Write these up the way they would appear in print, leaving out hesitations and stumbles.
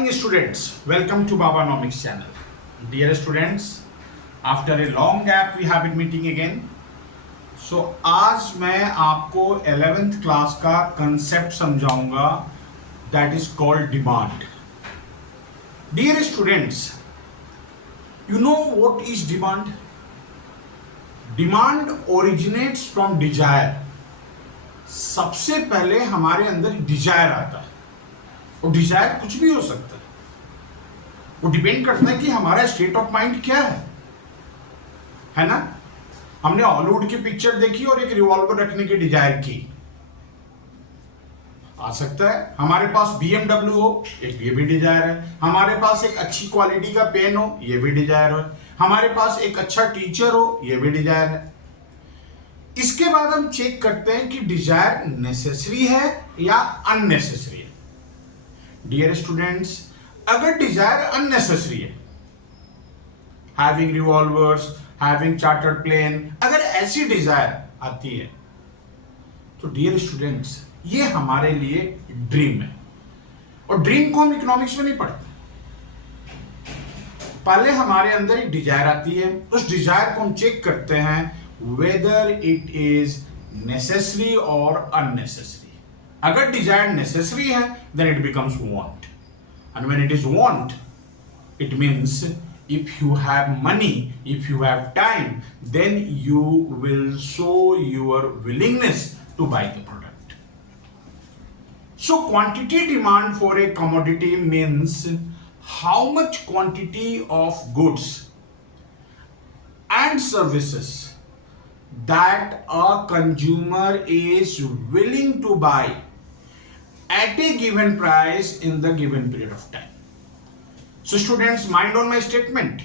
morning students, welcome to Babanomics channel. Dear students, after a long gap we have been meeting again. So आज मैं आपको 11th class का concept समझाऊंगा that is called demand. Dear students, you know what is demand? Demand originates from desire. सबसे पहले हमारे अंदर Dzire आता है और डिजायर कुछ भी हो सकता है. वो डिपेंड करता है कि हमारा स्टेट ऑफ माइंड क्या है ना. हमने हॉलीवुड की पिक्चर देखी और एक रिवॉल्वर रखने की डिजायर की. आ सकता है हमारे पास BMW हो, एक ये भी डिजायर है. हमारे पास एक अच्छी क्वालिटी का पेन हो, ये भी डिजायर है. हमारे पास एक अच्छा टीचर हो, ये भी डिजायर है. इसके बाद हम चेक करते हैं कि डिजायर नेसेसरी है या अननेसेसरी है. डियर स्टूडेंट्स, अगर डिजायर अननेसेसरी है, having revolvers, having chartered plane, अगर ऐसी डिजायर आती है तो डियर स्टूडेंट्स ये हमारे लिए ड्रीम है. और ड्रीम को हम इकोनॉमिक्स में नहीं पढ़ते. पहले हमारे अंदर एक डिजायर आती है, उस डिजायर को हम चेक करते हैं whether it is necessary or unnecessary. अगर डिजायर नेसेसरी है then it becomes want, and when it is want it means if you have money, if you have time, then you will show your willingness to buy the product. So quantity demand for a commodity means how much quantity of goods and services that a consumer is willing to buy at a given price in the given period of time. So students, mind on my statement.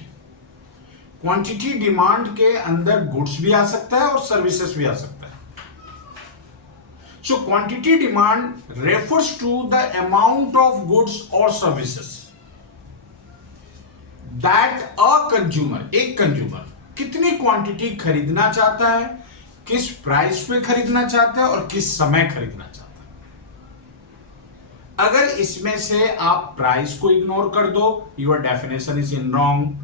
Quantity demand के अंदर goods भी आ सकता है और services भी आ सकता है. So quantity demand refers to the amount of goods or services that a consumer, एक consumer कितनी क्वांटिटी खरीदना चाहता है, किस प्राइस पे खरीदना चाहता है और किस समय खरीदना चाहता है. अगर इसमें से आप प्राइस को इग्नोर कर दो, your definition is in wrong.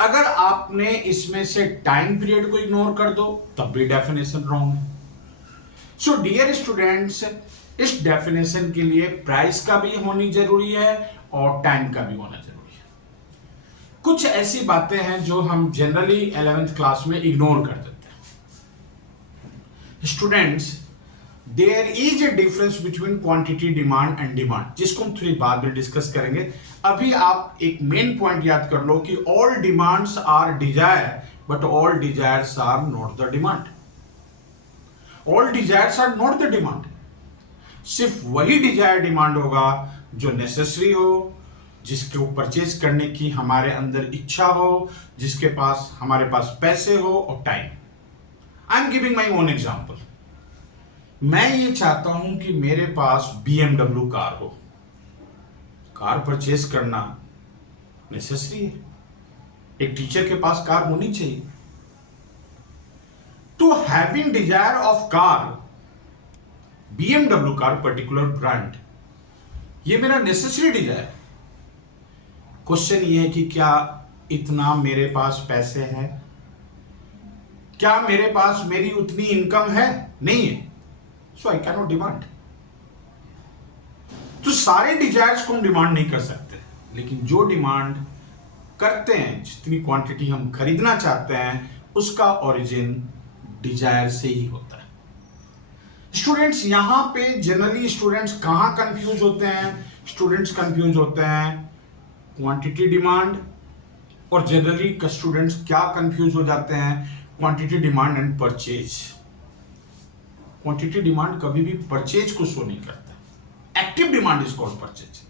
अगर आपने इसमें से टाइम पीरियड को इग्नोर कर दो तब भी डेफिनेशन रॉन्ग है. सो डियर स्टूडेंट्स, इस डेफिनेशन के लिए प्राइस का भी होनी जरूरी है और टाइम का भी होना जरूरी है. कुछ ऐसी बातें हैं जो हम जनरली 11th क्लास में इग्नोर कर देते हैं. Students, there is a difference between quantity demand and demand, जिसको हम थोड़ी बाद में डिस्कस करेंगे. अभी आप एक मेन पॉइंट याद कर लो कि all demands are desire but all desires are not the demand. All desires are not the demand. सिर्फ वही डिजायर डिमांड होगा जो नेसेसरी हो, जिसको परचेज करने की हमारे अंदर इच्छा हो, जिसके पास हमारे पास पैसे हो और time. I am giving my own example. मैं ये चाहता हूं कि मेरे पास BMW कार हो. कार परचेज करना नेसेसरी है. एक टीचर के पास कार होनी चाहिए. तो having desire of car, BMW car particular brand, ये मेरा नेसेसरी डिजायर है. क्वेश्चन ये है कि क्या इतना मेरे पास पैसे हैं, क्या मेरे पास मेरी उतनी इनकम है? नहीं है. सो आई कैन नॉट डिमांड. तो सारे डिजायर्स को हम डिमांड नहीं कर सकते, लेकिन जो डिमांड करते हैं, जितनी क्वांटिटी हम खरीदना चाहते हैं, उसका ओरिजिन डिजायर से ही होता है. स्टूडेंट्स, यहां पे जनरली स्टूडेंट्स कहां कंफ्यूज होते हैं? स्टूडेंट्स कंफ्यूज होते हैं क्वांटिटी डिमांड, और जनरली स्टूडेंट्स क्या कंफ्यूज हो जाते हैं? Quantity demand and purchase. Quantity demand कभी भी परचेज को शो नहीं करता. Active demand is called purchase.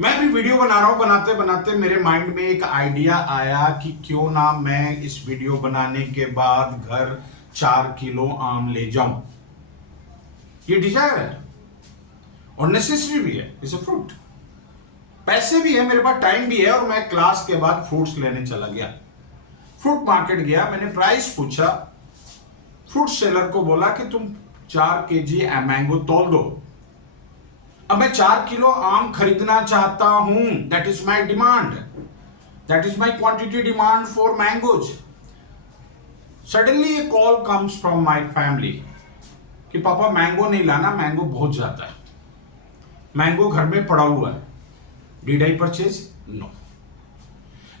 मैं भी वीडियो बना रहा हूं, बनाते बनाते मेरे माइंड में एक आइडिया आया कि क्यों ना मैं इस वीडियो बनाने के बाद घर 4 किलो आम ले जाऊं. ये डिजायर है और नेसेसरी भी है. It's a fruit. पैसे भी है मेरे पास, टाइम भी है, और मैं क्लास के बाद फ्रूट्स लेने चला गया. फ्रूट मार्केट गया, मैंने प्राइस पूछा. फ्रूट सेलर को बोला कि तुम 4 kg मैंगो तोल दो. अब मैं 4 किलो आम खरीदना चाहता हूं, that is my demand, that is my quantity demand for mangoes. Suddenly A call comes from my family कि पापा मैंगो नहीं लाना, मैंगो बहुत ज्यादा है, मैंगो घर में पड़ा हुआ है. Did I purchase? नो.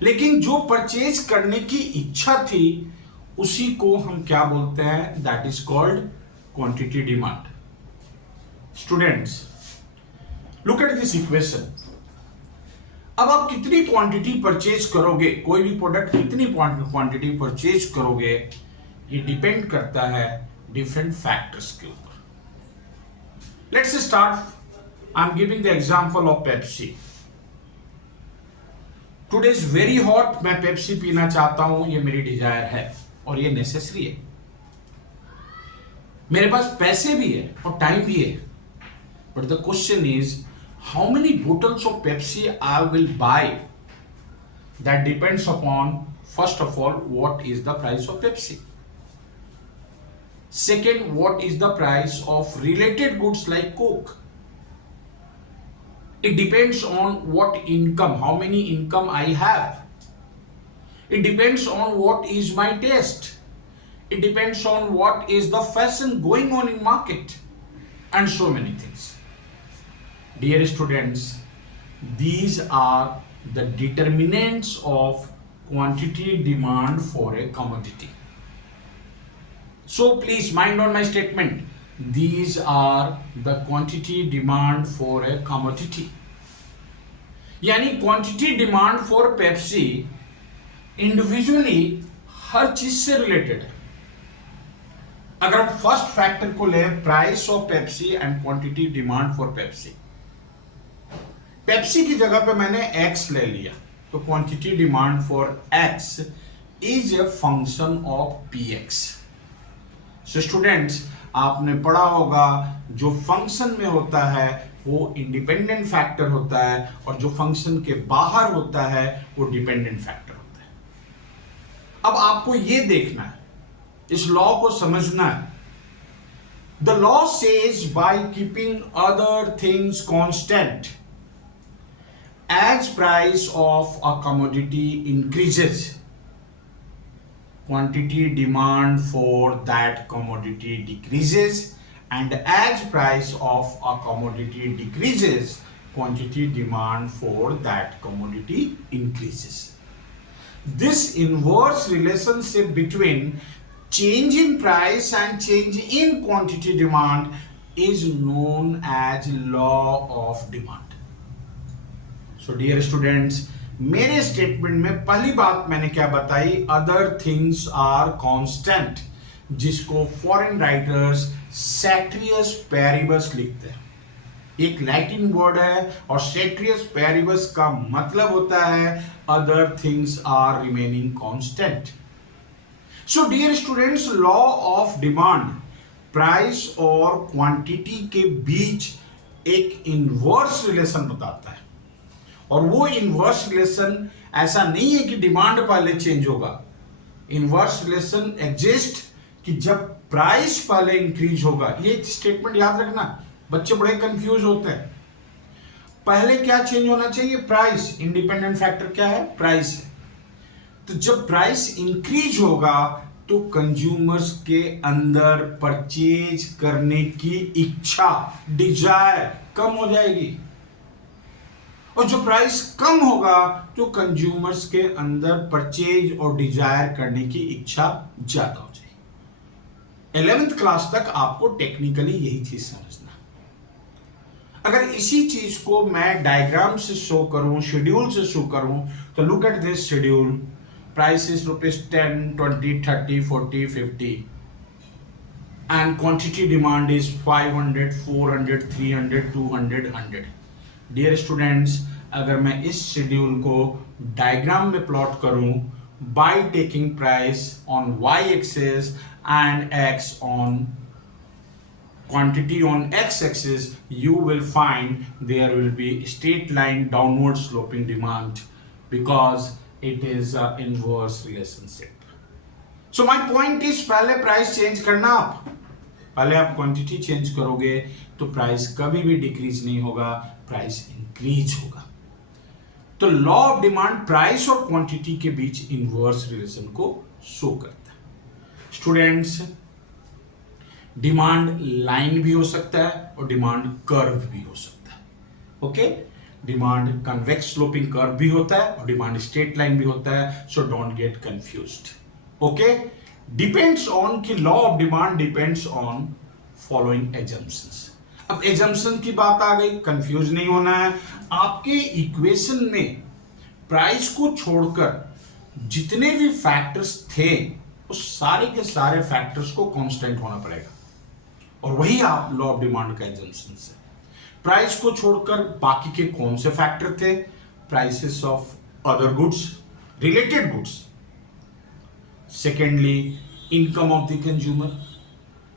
लेकिन जो परचेज करने की इच्छा थी उसी को हम क्या बोलते हैं? That is called quantity demand. Students, look at this equation. अब आप कितनी क्वांटिटी परचेज करोगे, कोई भी प्रोडक्ट कितनी क्वांटिटी परचेज करोगे, ये डिपेंड करता है डिफरेंट फैक्टर्स के ऊपर. Let's start. I am giving the example of Pepsi. Today is very hot, मैं पेप्सी पीना चाहता हूं, ये मेरी डिजायर है और ये नेसेसरी है. मेरे पास पैसे भी है और टाइम भी है. But the question is how many bottles of Pepsi I will buy? That depends upon, first of all, what is the price of Pepsi. Second, what is the price of related goods like Coke? It depends on what income, how many income I have. It depends on what is my taste. It depends on what is the fashion going on in market, and so many things. Dear students, these are the determinants of quantity demand for a commodity. So please mind on my statement. These are the quantity demand for a commodity. यानी quantity demand for Pepsi individually हर चीज से related है. अगर हम first factor को ले, price of Pepsi and quantity demand for Pepsi. Pepsi की जगह पे मैंने एक्स ले लिया, तो quantity demand for x is a function of P x. So students, आपने पढ़ा होगा जो फंक्शन में होता है वो इंडिपेंडेंट फैक्टर होता है और जो फंक्शन के बाहर होता है वो डिपेंडेंट फैक्टर होता है. अब आपको ये देखना है, इस लॉ को समझना है. The law says bye keeping other things constant, as price of a commodity increases, quantity demand for that commodity decreases, and as price of a commodity decreases, quantity demand for that commodity increases. This inverse relationship between change in price and change in quantity demand is known as law of demand. So dear students, मेरे statement में पहली बात मैंने क्या बताई? Other things are constant, जिसको foreign writers ceteris paribus लिखते हैं. एक लैटिन वर्ड है और सेट्रियस पैरिबस का मतलब होता है other things are remaining constant. So dear students, law of demand price और क्वांटिटी के बीच एक इनवर्स रिलेशन बताता है. और वो इनवर्स रिलेशन ऐसा नहीं है कि डिमांड पहले चेंज होगा. इनवर्स रिलेशन एग्जिस्ट कि जब प्राइस पहले इंक्रीज होगा. ये स्टेटमेंट याद रखना, बच्चे बड़े कंफ्यूज होते हैं. पहले क्या चेंज होना चाहिए? प्राइस. इंडिपेंडेंट फैक्टर क्या है? प्राइस है. तो जब प्राइस इंक्रीज होगा तो कंज्यूमर्स के अंदर परचेज करने की इच्छा, डिजायर कम हो जाएगी. और जो प्राइस कम होगा तो कंज्यूमर्स के अंदर परचेज और डिजायर करने की इच्छा ज्यादा हो जाएगी. 11th क्लास तक आपको टेक्निकली यही चीज समझना. अगर इसी चीज को मैं डायग्राम से शो करूं, शेड्यूल से शो करूं, तो look at this schedule. Price is ₹10, ₹20, ₹30, ₹40, ₹50 and quantity demand is 500, 400, 300, 200, 100. Dear students, अगर मैं इस शेड्यूल को डायग्राम में प्लॉट करूं by taking price on y axis and x on quantity on x axis, you will find there will be straight line downward sloping demand because it is a inverse relationship. So my point is, पहले price change करना आप, पहले आप quantity change करोगे तो price कभी भी decrease नहीं होगा, प्राइस इंक्रीज होगा। तो लॉ ऑफ डिमांड प्राइस और क्वांटिटी के बीच इनवर्स रिलेशन को शो करता है। स्टूडेंट्स, डिमांड लाइन भी हो सकता है और डिमांड कर्व भी हो सकता है। Okay, demand convex sloping curve भी होता है और डिमांड स्ट्रेट लाइन भी होता है, so don't get confused. Okay, depends on कि law of demand depends on following assumptions. अब एजम्पशन की बात आ गई, कंफ्यूज नहीं होना है। आपके इक्वेशन में प्राइस को छोड़कर जितने भी फैक्टर्स थे उस सारे के सारे फैक्टर्स को कांस्टेंट होना पड़ेगा, और वही आप लॉ ऑफ डिमांड का एजम्पशन है। प्राइस को छोड़कर बाकी के कौन से फैक्टर थे? Prices of other goods, related goods, secondly income of the consumer,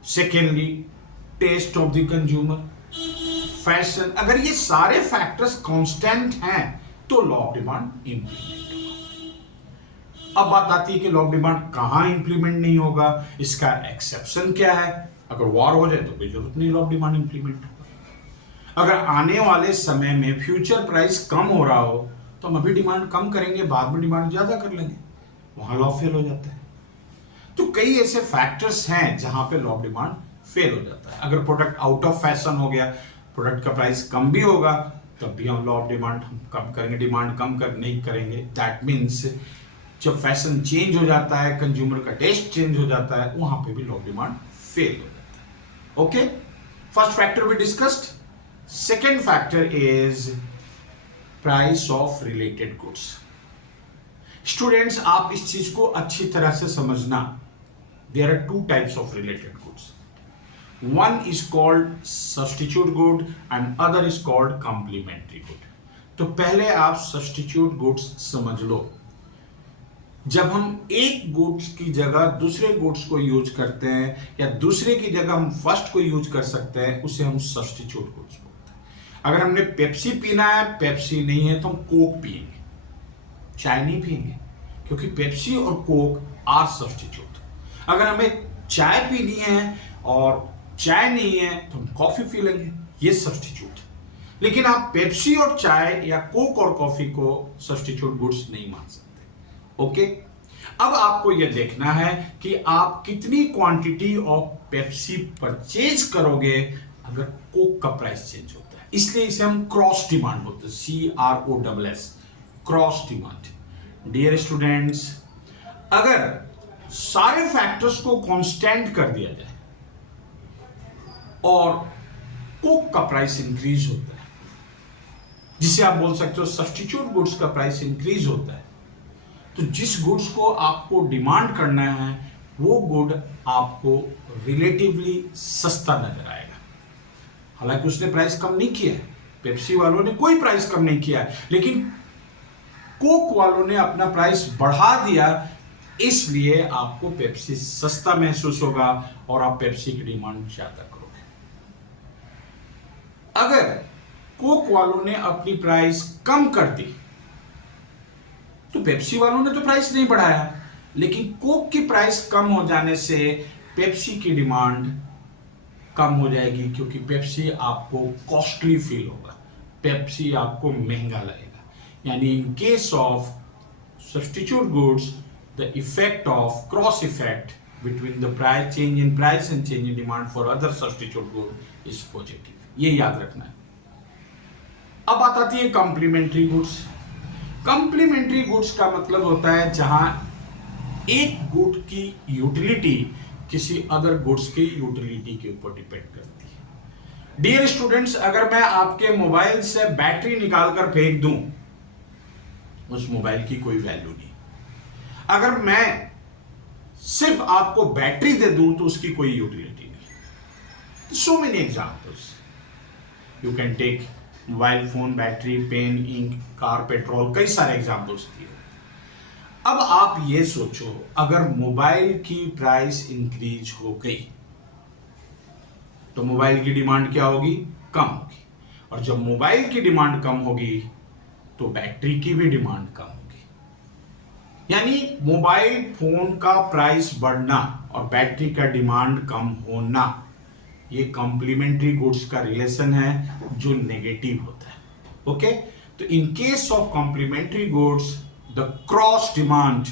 secondly taste of the consumer, fashion. अगर ये सारे फैक्टर्स कांस्टेंट हैं तो लॉ ऑफ डिमांड इंप्लीमेंट होगा। अब बात आती है कि लॉ ऑफ डिमांड कहां इंप्लीमेंट नहीं होगा, इसका एक्सेप्शन क्या है? अगर वॉर हो जाए तो कोई जरूरत नहीं लॉ ऑफ डिमांड इंप्लीमेंट होगा। अगर आने वाले समय में फ्यूचर प्राइस कम हो रहा हो तो हम अभी डिमांड कम करेंगे, बाद में डिमांड ज्यादा कर लेंगे, वहां लॉ फेल हो जाता है। तो कई ऐसे फैक्टर्स हैं जहां पे लॉ ऑफ डिमांड फेल हो जाता है। अगर प्रोडक्ट आउट ऑफ फैशन हो गया, प्रोडक्ट का प्राइस कम भी होगा, तब भी हम लॉ ऑफ डिमांड कम करेंगे, डिमांड कम कर नहीं करेंगे। दैट मीन्स जब फैशन चेंज हो जाता है, कंज्यूमर का टेस्ट चेंज हो जाता है, वहां पे भी लॉ ऑफ डिमांड फेल हो जाता है। Okay, first factor we discussed. Second factor is price of related goods. Students, आप इस चीज को अच्छी तरह से समझना। There are two types of related goods. One is called substitute good and other is called complementary good. तो पहले आप substitute goods समझ लो। जब हम एक गुड्स की जगह दूसरे गुड्स को यूज करते हैं या दूसरे की जगह हम फर्स्ट को यूज कर सकते हैं, उसे हम सब्स्टिट्यूट गुड्स बोलते हैं। अगर हमने पेप्सी पीना है, पेप्सी नहीं है तो हम कोक पिएंगे, चाय नहीं पिएंगे, क्योंकि पेप्सी और कोक आर सब्स्टिट्यूट। अगर हमें चाय पीनी है और चाय नहीं है तो हम कॉफी पी लेंगे, ये सब्स्टिट्यूट। लेकिन आप पेप्सी और चाय या कोक और कॉफी को सब्स्टिट्यूट गुड्स नहीं मान सकते। ओके, अब आपको यह देखना है कि आप कितनी क्वांटिटी ऑफ पेप्सी परचेज करोगे अगर कोक का प्राइस चेंज होता है। इसलिए इसे हम क्रॉस डिमांड बोलते हैं, CROSS, cross demand. Dear students, अगर सारे फैक्टर्स को कांस्टेंट कर दिया जाए और कोक का प्राइस इंक्रीज होता है, जिसे आप बोल सकते हो सब्स्टिट्यूट गुड्स का प्राइस इंक्रीज होता है, तो जिस गुड्स को आपको डिमांड करना है वो गुड आपको रिलेटिवली सस्ता नजर आएगा। हालांकि उसने प्राइस कम नहीं किया है, पेप्सी वालों ने कोई प्राइस कम नहीं किया है, लेकिन कोक वालों ने अपना प्राइस बढ़ा दिया, इसलिए आपको पेप्सी सस्ता महसूस होगा और आप पेप्सी की डिमांड ज्यादा करोगे। अगर कोक वालों ने अपनी प्राइस कम कर दी तो पेप्सी वालों ने तो प्राइस नहीं बढ़ाया, लेकिन कोक की प्राइस कम हो जाने से पेप्सी की डिमांड कम हो जाएगी, क्योंकि पेप्सी आपको कॉस्टली फील होगा, पेप्सी आपको महंगा लगेगा। यानी इन case of substitute goods the effect of cross effect between the price change in price and change in demand for other substitute good is positive, ये याद रखना है। अब बात आती है कॉम्प्लीमेंट्री गुड्स। कॉम्प्लीमेंट्री गुड्स का मतलब होता है जहां एक गुड की यूटिलिटी किसी अदर गुड्स की यूटिलिटी के ऊपर डिपेंड करती है। डियर स्टूडेंट्स, अगर मैं आपके मोबाइल से बैटरी निकाल कर फेंक दूं, उस मोबाइल की कोई वैल्यू नहीं। अगर मैं सिर्फ आपको बैटरी दे दूं तो उसकी कोई यूटिलिटी नहीं। So many examples you can take, mobile phone, battery, pen, ink, car, petrol, कई सारे एग्जांपल्स दिए। अब आप ये सोचो, अगर मोबाइल की प्राइस इंक्रीज हो गई तो मोबाइल की डिमांड क्या होगी? कम होगी। और जब मोबाइल की डिमांड कम होगी तो बैटरी की भी डिमांड कम होगी। यानी मोबाइल फोन का प्राइस बढ़ना और बैटरी का डिमांड कम होना, ये कॉम्प्लीमेंट्री गुड्स का रिलेशन है जो नेगेटिव होता है। ओके, तो in case of complementary goods the cross demand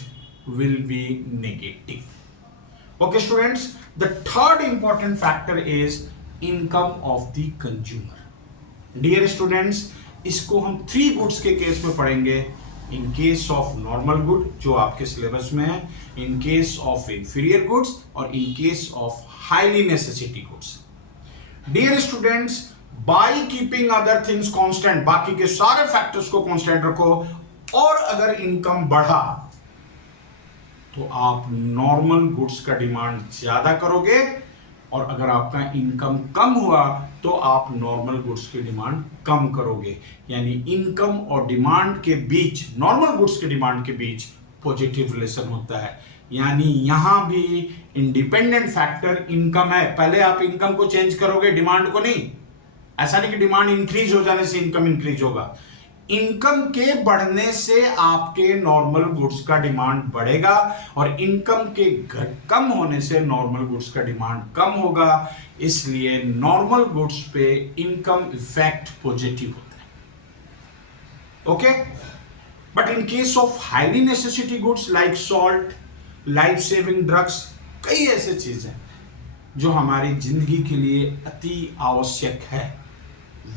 will be negative. Okay students, the third important factor is income of the consumer. Dear students, इसको हम 3 गुड्स के केस में पढ़ेंगे। In case of normal good जो आपके syllabus में है, in case of inferior goods और in case of highly necessity goods. Dear students, by keeping other things constant, बाकी के सारे फैक्टर्स को कांस्टेंट रखो, और अगर इनकम बढ़ा तो आप नॉर्मल गुड्स का डिमांड ज्यादा करोगे, और अगर आपका इनकम कम हुआ तो आप नॉर्मल गुड्स की डिमांड कम करोगे। यानी इनकम और डिमांड के बीच, नॉर्मल गुड्स के डिमांड के बीच पॉजिटिव रिलेशन होता है। यानी यहां भी इंडिपेंडेंट फैक्टर इनकम है। पहले आप इनकम को चेंज करोगे, डिमांड को नहीं। ऐसा नहीं कि डिमांड इंक्रीज हो जाने से इनकम इंक्रीज होगा। इनकम के बढ़ने से आपके नॉर्मल गुड्स का डिमांड बढ़ेगा, और इनकम के कम होने से नॉर्मल गुड्स का डिमांड कम होगा। इसलिए नॉर्मल गुड्स पे इनकम इफेक्ट पॉजिटिव होता है। Okay, but in case of highly necessity goods like salt, life saving drugs, कई ऐसे चीजें जो हमारी जिंदगी के लिए अति आवश्यक है,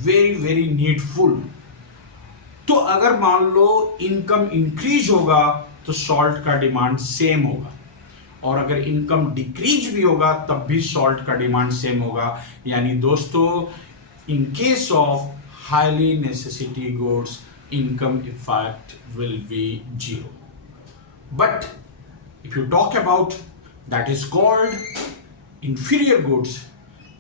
वेरी वेरी नीडफुल, तो अगर मान लो इनकम इंक्रीज होगा तो सॉल्ट का डिमांड सेम होगा, और अगर इनकम डिक्रीज भी होगा तब भी सॉल्ट का डिमांड सेम होगा। यानी दोस्तों, इन case of highly necessity goods income effect will be 0, but if you talk about that is called inferior goods,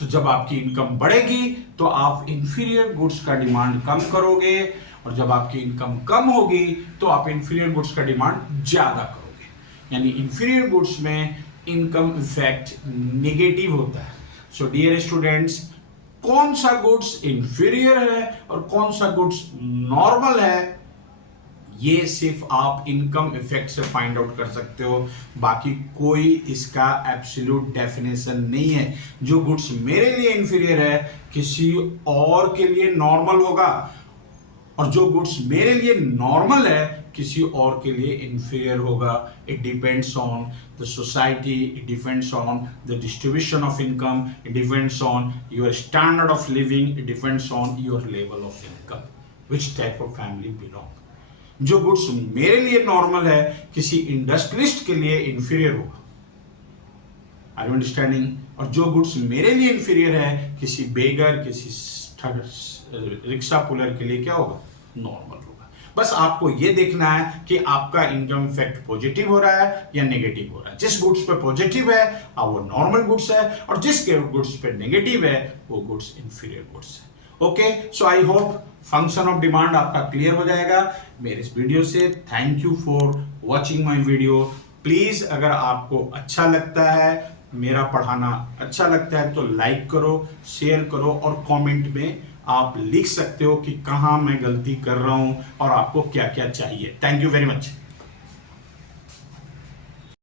तो जब आपकी इनकम बढ़ेगी तो आप इंफीरियर गुड्स का डिमांड कम करोगे, और जब आपकी इनकम कम होगी तो आप इंफीरियर गुड्स का डिमांड ज्यादा करोगे। यानी इंफीरियर गुड्स में इनकम इफेक्ट नेगेटिव होता है। सो डियर स्टूडेंट्स, कौन सा गुड्स इंफीरियर है और कौन सा गुड्स नॉर्मल है, ये सिर्फ आप इनकम इफेक्ट से फाइंड आउट कर सकते हो। बाकी कोई इसका एब्सोल्यूट डेफिनेशन नहीं है। जो गुड्स मेरे लिए इंफीरियर है किसी और के लिए नॉर्मल होगा, और जो गुड्स मेरे लिए नॉर्मल है किसी और के लिए इंफीरियर होगा। It depends on the society, it depends on the distribution of income, it depends on your standard of living, it depends on your level of income, which type of family belong. जो goods मेरे लिए normal है किसी industrialist के लिए inferior होगा। Are you understanding? और जो गुड्स मेरे लिए इंफीरियर है किसी बेगर, किसी रिक्शा पुलर के लिए क्या होगा? नॉर्मल होगा। बस आपको ये देखना है कि आपका इनकम इफेक्ट पॉजिटिव हो रहा है या नेगेटिव हो रहा है। जिस गुड्स पे पॉजिटिव है वो नॉर्मल गुड्स है, और जिस गुड्स पे नेगेटिव है वो गुड्स इंफीरियर गुड्स है। Okay, so I hope function of demand आपका क्लियर हो जाएगा मेरे इस वीडियो से। Thank you for watching my video. Please, अगर आपको अच्छा लगता है, मेरा पढ़ाना अच्छा लगता है, तो लाइक करो, शेयर करो, और कमेंट में आप लिख सकते हो कि कहाँ मैं गलती कर रहा हूं और आपको क्या क्या चाहिए। Thank you very much.